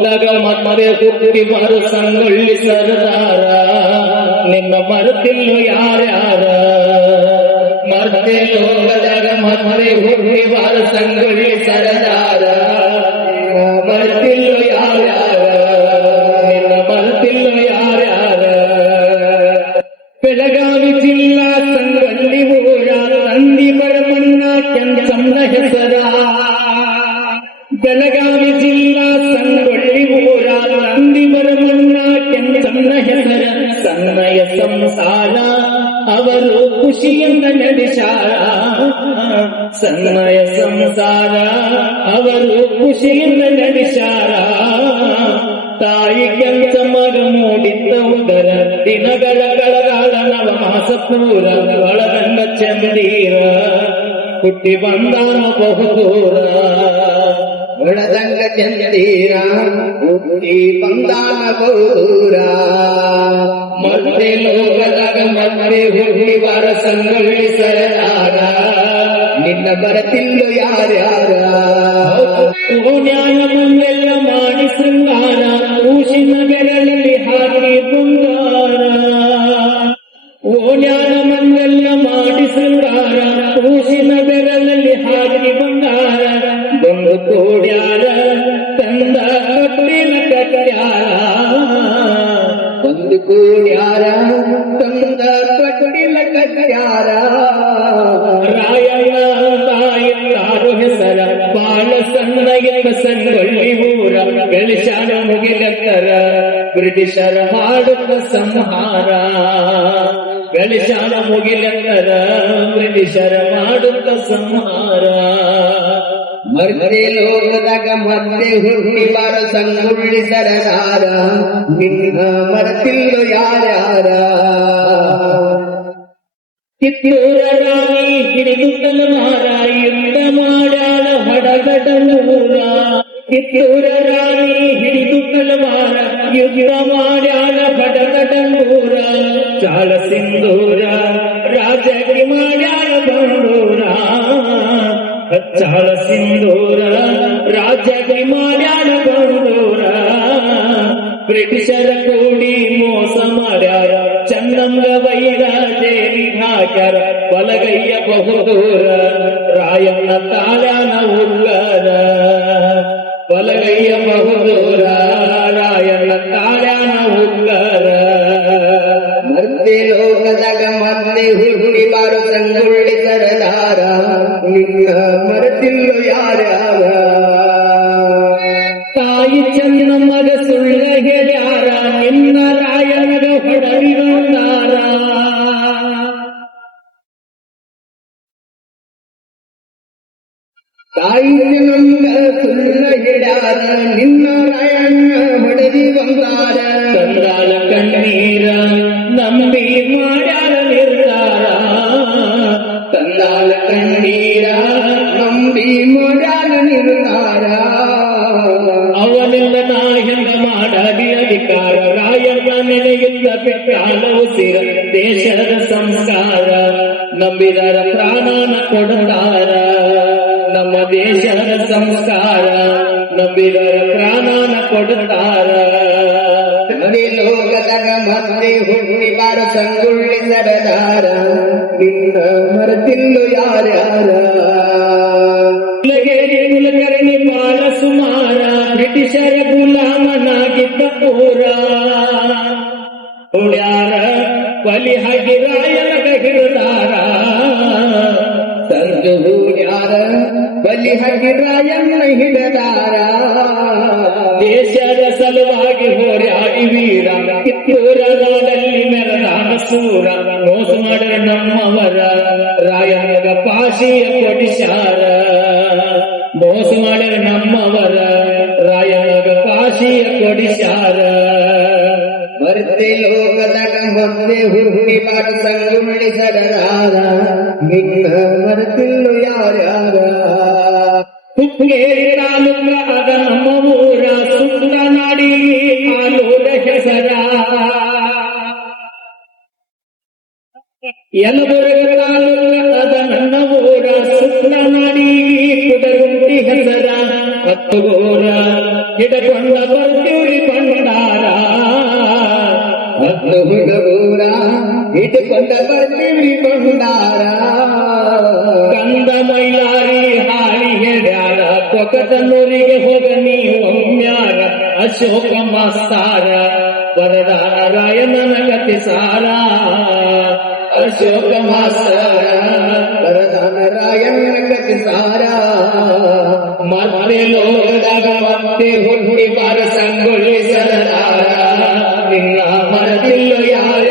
ಮತ್ತೆ ಹುಟ್ಟಿ ಸಂಗೊಳ್ಳಿ ಸರದಾರ ನಿನ್ನ ಮರೆತಿಲ್ಲ ಯಾರ್ಯಾರ ಮರ್ತೆ ಲೋಕದಾಗ ಮತ್ತೆ ಹುಟ್ಟಿ ಸಂಗೊಳ್ಳಿ ಸರದಾರ ಮರೆತಿಲ್ಲ ಯಾರ್ಯಾರ ನಿನ್ನ ಮರೆತಿಲ್ಲ ಯಾರ್ಯಾರ ಬೆಳಗಾವಿ ಜಿಲ್ಲಾ ಸಂಗೊಳ್ಳಿ ಊರ ನಂದಿ ಬರಮಣ್ಣ ಕೆಂಚಮ್ಮನ ಹೆಸರ ಬೆಳಗಾವಿ ಜಿಲ್ಲಾ ಸಂಗೊಳ್ಳಿ ಊರ ನಂದಿ ಬರಮಣ್ಣ ಕೆಂಚಮ್ಮನ ಹೆಸರ ಸನ್ನಯ ಸಂಸಾರ ಅವರು ಖುಷಿಯಿಂದ ನಡೆಸಾರ ಸನ್ನಯ ಸಂಸಾರ ಅವರು ಖುಷಿಯಿಂದ ನಡೆಸಾರ ತಾಯಿ ಕೆಂಚಮ್ಮಗ ಮೂಡಿದ್ದ ಉದರ ದಿನಗಳ ಗಳಗಾಲ ನವಮಾಸ ಪೂರ ಒಳಗಂಡ ಚಂದೀರ ಹುಟ್ಟಿ ಬಂದಾನ ಬಹುದೂರ ಒಳದಂಗ ಚಂದೀರ ಹುಟ್ಟಿ ಬಂದಾನ ಬಹುದೂರ ಮತ್ತೆ ಲೋಕದಾಗ ಮತ್ತೆ ಹುಟ್ಟಿ ಸಂಗೊಳ್ಳಿ ಸರದಾರ ನಿನ್ನ ಬರತಿಲ್ಲ ಯಾರ್ಯಾರ ನ್ಯಾಯ ಮುಂದೆಲ್ಲ ಮಾಡಿ ಶೃಂಗಾರ ಕೂಸಿನ ಬೆರಳಲ್ಲಿ ಹಾಕಿ ಬಂಗಾರ ಓ ಜ್ಞಾನ ಮಂದೆಲ್ಲ ಮಾಡಿ ಶೃಂಗಾರ ಕೂಸಿನ ಬೆರಳಲ್ಲಿ ಹಾಕಿ ಬಂಗಾರ ಬಂದು ಕೋಡ್ಯಾರ ತಂದ ಕಟ್ಟಿನ ಕಟ್ಟ್ಯಾರ ಒಂದು ಕೋಡ್ಯಾರ ತಂದ ಕಟ್ಟಿನ ಕಟ್ಟ್ಯಾರ ರಾಯಣ್ಣ ತಾಯಿಯಾರು ಹೆಸರ ಬಾಳ ಸಣ್ಣ ಎಂಬ ಸಂಗೊಳ್ಳಿ ಊರ ಬೆಳೆಸಾರ ಮುಗಿಲತ್ತರ ಬ್ರಿಟಿಷರ ಮಾಡುತ್ತ ಸಂಹಾರ ಬೆಳೆಸಾರ ಮುಗಿಲತ್ತರ ಬ್ರಿಟಿಷರ ಮಾಡುತ್ತ ಸಂಹಾರ ಮರ್ತೆ ಲೋಕದಾಗ ಮತ್ತೆ ಹುಟ್ಟಿ ಸಂಗೊಳ್ಳಿ ಸರದಾರ ನಿನ್ನ ಮರೆತಿಲ್ಲ ಯಾರ್ಯಾರ ಕಿತ್ತೂರ ರಾಣಿ ಹಿಡಿದು ತಲವಾರ ಯುದ್ಧ ಮಾಡ್ಯಾಳ ಹಡಗಡಲೂರ ಕಿತ್ತೂರ ರಾಣಿ ಹಿಡಿದು ತಲವಾರ ಯುದ್ಧ ಮಾಡ್ಯಾಳ ಹಡಗಡಲೂರ ಚಾಳ ಸಿಂಧೂರ ರಾಜಗಿ ಮಾಡ್ಯಾಳ ಬಂಡೂರ ಚಾಳ ಸಿಂಧೂರ ರಾಜಗಿ ಮಾಡ್ಯಾಳ ಬಂಡೂರ ಬ್ರಿಟಿಷರ ಕೂಡಿ ಮೋಸ ಮಾಡ್ಯಾರ ಚನ್ನಂಗ ವೈರ ದೇವಿ ಹಾಕ್ಯಾರ ಬಲಗೈಯ ಬಹುದೂರ ರಾಯಣ್ಣ ತಾಳ್ಯಾನ ಉಲ್ಲರ ಬಲಗೈಯ ಬಹುದೂರ ರಾಯಣ್ಣ ತಾಳ್ಯಾನ ಉಲ್ಲರ ಮತ್ತೆ ಲೋಕದಾಗ ಮತ್ತೆ ಹುಟ್ಟಿ ಸಂಗೊಳ್ಳಿ ಸರದಾರ ನಿನ್ನ ಮರೆತಿಲ್ಲ ಯಾರ್ಯಾರ ತಾಯಿ ಚನ್ನಮ್ಮಗ ಸುಳ್ಳ ಹೇಳ್ಯಾರ ನಿನ್ನ ರಾಯಣಗ ಹೊಡವಿ ಬಂದಾರ ತಾಯಿ ಚನ್ನಮ್ಮಗ ಸುಳ್ಳ ಹೇಳ್ಯಾರ ನಿನ್ನ ರಾಯಣ್ಣ ಹೊಡವಿ ಬಂದಾರ ತಂದಾಳ ಕಣ್ಣೀರ ನಂಬಿ ಮಾಡ್ಯಾಳ ನಿರ್ಧಾರ ತಂದಾಳ ಕಣ್ಣೀರ ನಂಬಿ ಮಾಡ್ಯಾಳ ನಿರ್ಧಾರ ಅವನಿಂದ ನಾ ಹೆಂಗ ಮಾಡಲಿ ಅಧಿಕಾರ ರಾಯಣ್ಣ ನೆನೆಯಿಂದ ಬೆಟ್ಟಾಲ ಉಸಿರ ದೇಶದ ಸಂಸ್ಕಾರ ನಂಬಿದರ ಪ್ರಾಣನ ಕೊಡುತ್ತಾರ ನಮ್ಮ ದೇಶದ ಸಂಸ್ಕಾರ ನಂಬಿದರ ಪ್ರಾಣನ ಕೊಡುತ್ತಾರ ಲೋಕದಾಗ ಮತ್ತೆ ಹುಟ್ಟಿ ಸಂಗೊಳ್ಳಿ ಸರದಾರ ನಿನ್ನ ಮರೆತಿಲ್ಲ ಯಾರ್ಯಾರ ಕುಲಕರ್ಣಿ ಬಾಲ ಸುಮಾರ ಬ್ರಿಟಿಷರ ಗುಲಾಮನಾಗಿದ್ದ ಪೂರ ಹುಡ್ಯಾರ ಬಲಿ ಹಾಕಿ ರಾಯಣಗ ಹಿಡಿದಾರ ಸಂತು ಹುಡ್ಯಾರ ಬಲಿ ಹಾಕಿ ರಾಯಣ್ಣ ಹಿಡಿದಾರ ದೇಶದ ಸಲುವಾಗಿ ಹೋರಾಡಿ ವೀರ ಕಿತ್ತೂರ ನಾಡಲ್ಲಿ ಮೆರದಾನ ಸೂರ ಮೋಸ ಮಾಡಿದ ನಮ್ಮವರ ರಾಯಣ್ಣಗ ಪಾಶಿಯ ಕೊಡಿಸಾರ ಮೋಸ ಮಾಡಿದ ನಮ್ಮವರ ರಾಯಣ್ಣಗ ಪಾಶಿಯ ಕೊಡಿಸಾರ ಮರ್ತೆ ಲೋಕದಾಗ ಮತ್ತೆ ಹುಟ್ಟಿ ಸಂಗೊಳ್ಳಿ ಸರದಾರ ನಿನ್ನ ಮರೆತಿಲ್ಲ ಯಾರ್ಯಾರ ಹುಕ್ಕೇರಿ ತಾಲೂಕಾದ ನಮ್ಮ ಊರ ಸುತ್ತ ನಾಡಿ ಆಲೂರ ಹೆಸರ ಯಲಬುರ್ಗ ತಾಲೂಕಾದ ನನ್ನ ಊರ ಸುತ್ತ ನಾಡಿ ಕುಡಗುಂಟಿ ಹೆಸರ ಹತ್ತುಗೋರ ಹಿಡಕೊಂಡ ಬರ್ತೀವಿ ಭಂಡಾರ ಹತ್ತು ಹುಡುಗೂರ ಇಟ್ಟುಕೊಂಡ ಬರ್ತೀವಿ ಭಂಡಾರ ಕಂದ ಮೈಲಾರಿ ಹಾಳಿ ಹೇಳ್ಯಾರ ಕೊಕತನೂರಿಗೆ ಹೋಗ ನೀವು ಒಮ್ಮ್ಯಾರ ಅಶೋಕ ಮಾಸ್ತಾರ ವರದಾನ ರಾಯಣ್ಣನ ಕತೆ ಸಾರ ಅಶೋಕ ಮಾಸ್ತರ ವರದಾನ ರಾಯಣ್ಣ ಕತೆ ಸಾರ ಮತ್ತೆ ಲೋಕದಾಗ ಮತ್ತೆ ಹುಟ್ಟಿ ಬಾರ ಸಂಗೊಳ್ಳಿ ಸರದಾರ ನಿನ್ನ ಮರದಿಲ್ಲ ಯಾರ